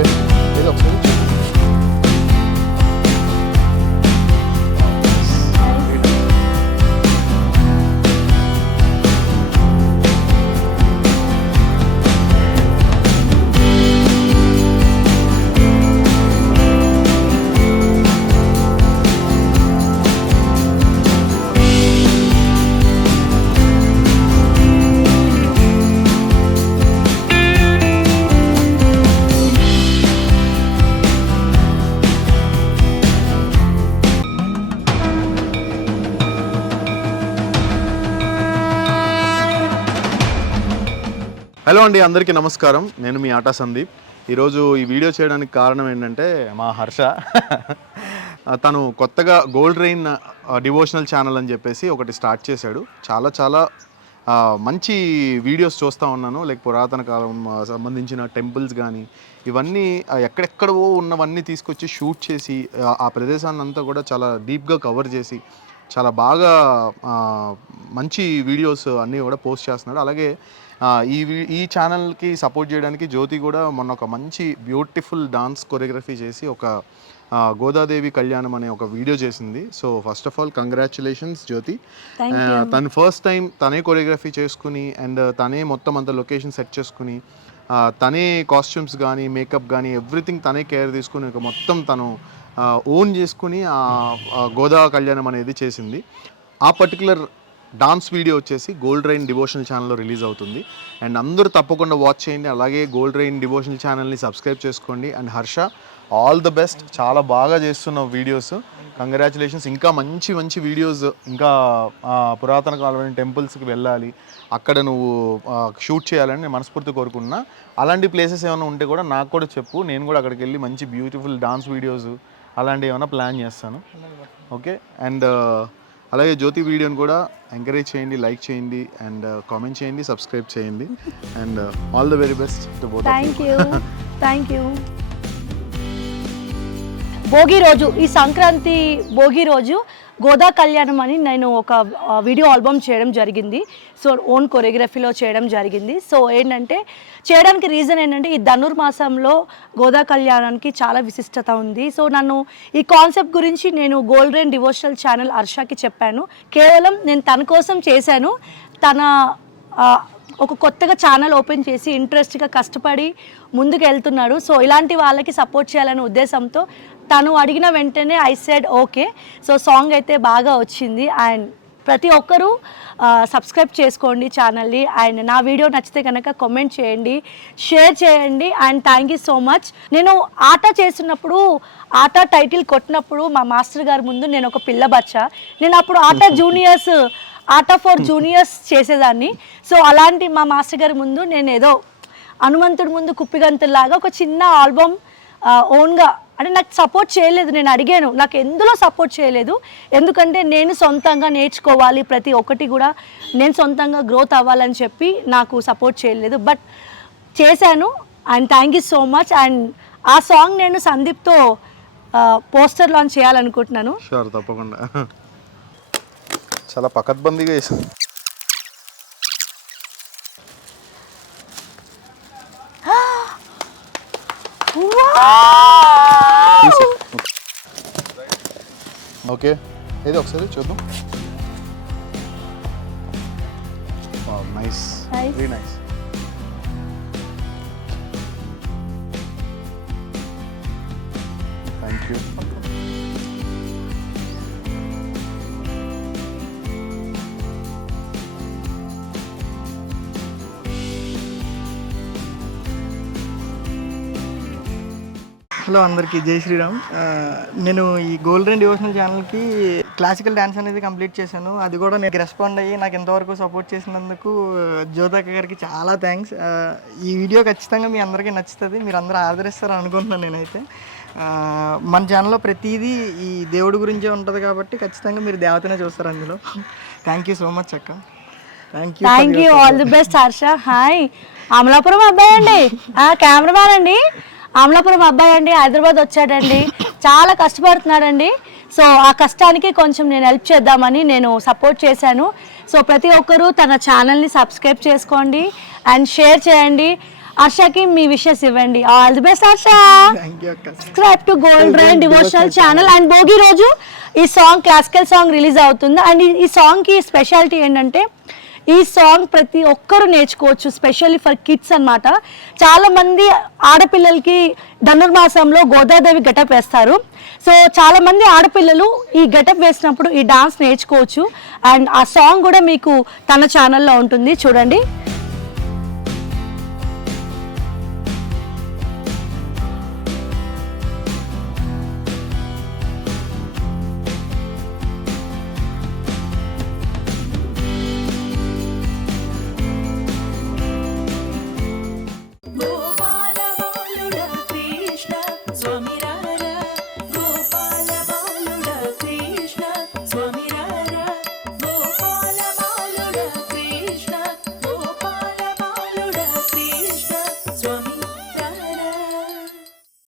Okay ఏదో ఒకసారి hello అండి, అందరికీ నమస్కారం. నేను మీ ఆటా సందీప్. ఈరోజు ఈ వీడియో చేయడానికి కారణం ఏంటంటే మా హర్ష తను కొత్తగా గోల్డ్ రెయిన్ డివోషనల్ ఛానల్ అని చెప్పేసి ఒకటి స్టార్ట్ చేశాడు. చాలా మంచి వీడియోస్ చూస్తూ ఉన్నాను. లైక్ పురాతన కాలం సంబంధించిన టెంపుల్స్ కానీ ఇవన్నీ ఎక్కడెక్కడో ఉన్నవన్నీ తీసుకొచ్చి షూట్ చేసి ఆ ప్రదేశాన్ని అంతా కూడా చాలా డీప్గా కవర్ చేసి చాలా బాగా మంచి వీడియోస్ అన్నీ కూడా పోస్ట్ చేస్తున్నాడు. అలాగే ఈ ఛానల్కి సపోర్ట్ చేయడానికి జ్యోతి కూడా మొన్న ఒక మంచి బ్యూటిఫుల్ డాన్స్ కొరియోగ్రఫీ చేసి ఒక గోదాదేవి కళ్యాణం అనే ఒక వీడియో చేసింది. So first of all congratulations Jyothi. తను ఫస్ట్ టైం తనే కొరియోగ్రఫీ చేసుకుని అండ్ తనే మొత్తం అంత లొకేషన్ సెట్ చేసుకుని తనే కాస్ట్యూమ్స్ కానీ మేకప్ కానీ ఎవ్రీథింగ్ తనే కేర్ తీసుకుని మొత్తం తను ఓన్ చేసుకుని గోదా కళ్యాణం అనేది చేసింది. ఆ పర్టికులర్ డాన్స్ వీడియో వచ్చేసి గోల్డ్ రెయిన్ డివోషనల్ ఛానల్లో రిలీజ్ అవుతుంది. అండ్ అందరూ తప్పకుండా వాచ్ చేయండి. అలాగే గోల్డ్ రెయిన్ డివోషనల్ ఛానల్ని సబ్స్క్రైబ్ చేసుకోండి. And Harsha, all the best. చాలా బాగా చేస్తున్నావు వీడియోస్. కంగ్రాచులేషన్స్. ఇంకా మంచి వీడియోస్, ఇంకా పురాతన కాలమైన టెంపుల్స్కి వెళ్ళాలి, అక్కడ నువ్వు షూట్ చేయాలని నేను మనస్ఫూర్తి కోరుకున్నా. అలాంటి ప్లేసెస్ ఏమైనా ఉంటే కూడా నాకు కూడా చెప్పు. నేను కూడా అక్కడికి వెళ్ళి మంచి బ్యూటిఫుల్ డాన్స్ వీడియోస్ అలాంటివి ఏమైనా ప్లాన్ చేస్తాను. ఓకే. అండ్ అలాగే జ్యోతి వీడియోని కూడా ఎంకరేజ్ చేయండి, లైక్ చేయండి అండ్ కామెంట్ చేయండి, సబ్స్క్రైబ్ చేయండి. And all the very best to both. Thank you. Bhogi రోజు, ఈ సంక్రాంతి భోగి రోజు గోదా కళ్యాణం అని నేను ఒక వీడియో ఆల్బమ్ చేయడం జరిగింది. సో ఓన్ కొరియోగ్రఫీలో చేయడం జరిగింది. సో ఏంటంటే చేయడానికి రీజన్ ఏంటంటే ఈ ధనుర్మాసంలో గోదా కళ్యాణానికి చాలా విశిష్టత ఉంది. సో నన్ను ఈ కాన్సెప్ట్ గురించి నేను గోల్డ్ రెయిన్ డివోషనల్ ఛానల్ హర్షకి చెప్పాను. కేవలం నేను తన కోసం చేశాను. తన ఒక కొత్తగా ఛానల్ ఓపెన్ చేసి ఇంట్రెస్ట్గా కష్టపడి ముందుకు వెళ్తున్నాడు. సో ఇలాంటి వాళ్ళకి సపోర్ట్ చేయాలనే ఉద్దేశంతో తను అడిగిన వెంటనే I said okay. So song అయితే బాగా వచ్చింది. అండ్ ప్రతి ఒక్కరూ సబ్స్క్రైబ్ చేసుకోండి ఛానల్ని. అండ్ నా వీడియో నచ్చితే కనుక కామెంట్ చేయండి, షేర్ చేయండి. And thank you so much. నేను ఆట చేస్తున్నప్పుడు, ఆట టైటిల్ కొట్టినప్పుడు మా మాస్టర్ గారి ముందు నేను ఒక పిల్ల బచ్చా. నేను అప్పుడు ఆట ఫర్ జూనియర్స్ చేసేదాన్ని. సో అలాంటి మా మాస్టర్ గారి ముందు నేను ఏదో హనుమంతుడి ముందు కుప్పిగంతులాగా ఒక చిన్న ఆల్బమ్ ఓన్గా, అంటే నాకు సపోర్ట్ చేయలేదు. నేను అడిగాను, నాకు ఎందులో సపోర్ట్ చేయలేదు. ఎందుకంటే నేను సొంతంగా నేర్చుకోవాలి, ప్రతి ఒక్కటి కూడా నేను సొంతంగా గ్రోత్ అవ్వాలని చెప్పి నాకు సపోర్ట్ చేయలేదు. బట్ చేశాను. And thank you so much. And ఆ సాంగ్ నేను సందీప్తో పోస్టర్ లాంచ్ చేయాలనుకుంటున్నాను. షూర్, తప్పకుండా. చాలా పకడ్బందీగా చేశాను. ఓకే, ఏది ఒకసారి చూద్దాం. Nice, very nice. Thank you. Hello అందరికీ, జై శ్రీరామ్. నేను ఈ గోల్డ్ రెయిన్ డివోషనల్ ఛానల్కి క్లాసికల్ డ్యాన్స్ అనేది కంప్లీట్ చేశాను. అది కూడా నేను రెస్పాండ్ అయ్యి నాకు ఇంతవరకు సపోర్ట్ చేసినందుకు జ్యోతక్క గారికి చాలా థ్యాంక్స్. ఈ వీడియో ఖచ్చితంగా మీ అందరికీ నచ్చుతుంది, మీరు అందరూ ఆదరిస్తారని అనుకుంటున్నాను నేనైతే. మన ఛానల్లో ప్రతిదీ ఈ దేవుడి గురించే ఉంటుంది కాబట్టి ఖచ్చితంగా మీరు దేవతనే చూస్తారు అందులో. థ్యాంక్ యూ సో మచ్ అక్క. Thank you. All the best Harsha. Hi, Amalapuram అబ్బాయి అండి, కెమెరామ్యాన్ అండి. అమలాపురం అబ్బాయి అండి, హైదరాబాద్ వచ్చాడండి, చాలా కష్టపడుతున్నాడండి. సో ఆ కష్టానికి కొంచెం నేను హెల్ప్ చేద్దామని నేను సపోర్ట్ చేశాను. సో ప్రతి ఒక్కరూ తన ఛానల్ని సబ్స్క్రైబ్ చేసుకోండి అండ్ షేర్ చేయండి. హర్షకి మీ విషెస్ ఇవ్వండి. All the best Harsha. Thank you అక్క. Subscribe to gold rain devotional channel. And Bhogi రోజు ఈ సాంగ్ క్లాసికల్ సాంగ్ రిలీజ్ అవుతుంది. అండ్ ఈ సాంగ్కి స్పెషాలిటీ ఏంటంటే ఈ సాంగ్ ప్రతి ఒక్కరు నేర్చుకోవచ్చు, స్పెషల్లీ ఫర్ కిడ్స్ అన్నమాట. చాలా మంది ఆడపిల్లలకి ధనుర్మాసంలో గోదాదేవి గెటప్ వేస్తారు. సో చాలా మంది ఆడపిల్లలు ఈ గెటప్ వేసినప్పుడు ఈ డాన్స్ నేర్చుకోవచ్చు. అండ్ ఆ సాంగ్ కూడా మీకు తన ఛానల్లో ఉంటుంది, చూడండి.